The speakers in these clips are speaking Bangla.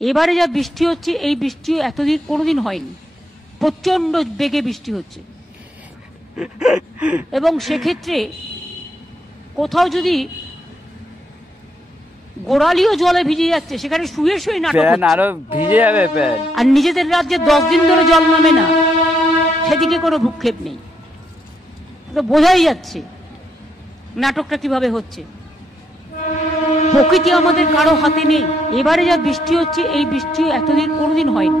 এবারে যা বৃষ্টি হচ্ছে এই বৃষ্টি এতদিন কোনোদিন হয়নি। প্রচন্ড বেগে বৃষ্টি হচ্ছে এবং সেক্ষেত্রে কোথাও যদি গোড়ালিও জলে ভিজে যাচ্ছে সেখানে শুয়ে শুয়ে নাটক আরো ভিজে যাবে প্যান। আর নিজেদের রাজ্যে 10 দিন ধরে জল নামে না, সেদিকে কোনো ভ্রুক্ষেপ নেই। তো বোঝাই যাচ্ছে নাটকটা কিভাবে হচ্ছে। প্রকৃতি আমাদের কারো হাতে নেই। এবারে যা বৃষ্টি হচ্ছে এই বৃষ্টি এতদিন কোনোদিন হয়নি।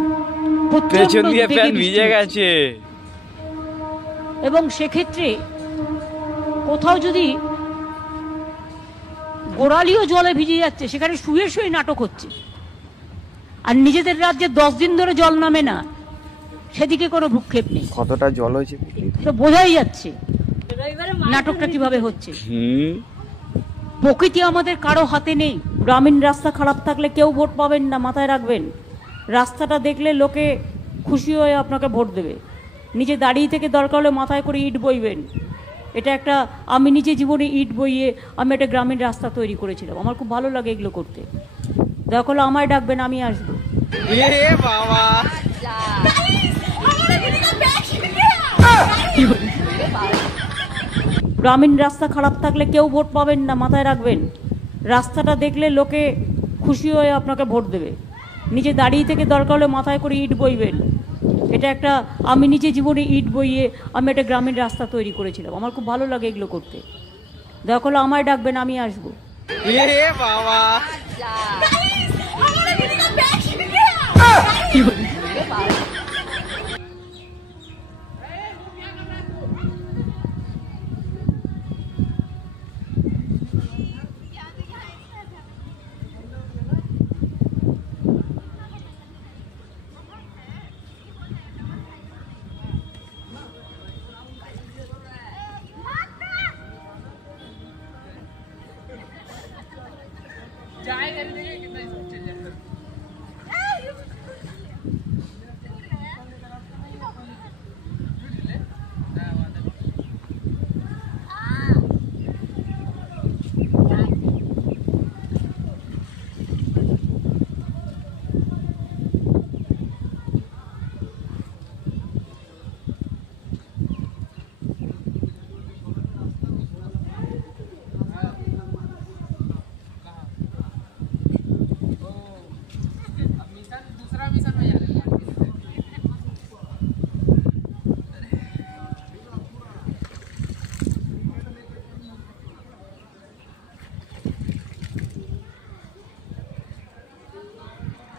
পেছন দিয়ে প্যান ভিজে গেছে এবং সেক্ষেত্রে কোথাও যদি গোড়ালিও জলে ভিজে যাচ্ছে সেখানে শুয়ে শুয়ে নাটক হচ্ছে আর নিজেদের রাজ্যে 10 দিন ধরে জল নামে না, সেদিকে কোনো ভ্রুক্ষেপ নেই। কতটা জল হয়েছে তো বোঝাই যাচ্ছে নাটকটা কিভাবে হচ্ছে। প্রকৃতি আমাদের কারো হাতে নেই। গ্রামীণ রাস্তা খারাপ থাকলে কেউ ভোট পাবেন না, মাথায় রাখবেন। রাস্তাটা দেখলে লোকে খুশি হয়ে আপনাকে ভোট দেবে। নিজে দাঁড়িয়ে থেকে দরকার হলে মাথায় করে ইট বইবেন। এটা একটা, আমি নিজে জীবনে ইট বইয়ে আমি একটা গ্রামীণ রাস্তা তৈরি করেছিলাম। আমার খুব ভালো লাগে এগুলো করতে। দরকার হলে আমায় ডাকবেন, আমি আসবো। গ্রামীণ রাস্তা খারাপ থাকলে কেউ ভোট পাবেন না, মাথায় রাখবেন। রাস্তাটা দেখলে লোকে খুশি হয়ে আপনাকে ভোট দেবে। নিজে দাঁড়িয়ে থেকে দরকার হলে মাথায় করে ইট বইবেন। এটা একটা, আমি নিজে জীবনে ইট বইয়ে আমি একটা গ্রামীণ রাস্তা তৈরি করেছিলাম। আমার খুব ভালো লাগে এগুলো করতে। দরকার হলে আমায় ডাকবেন, আমি আসবো।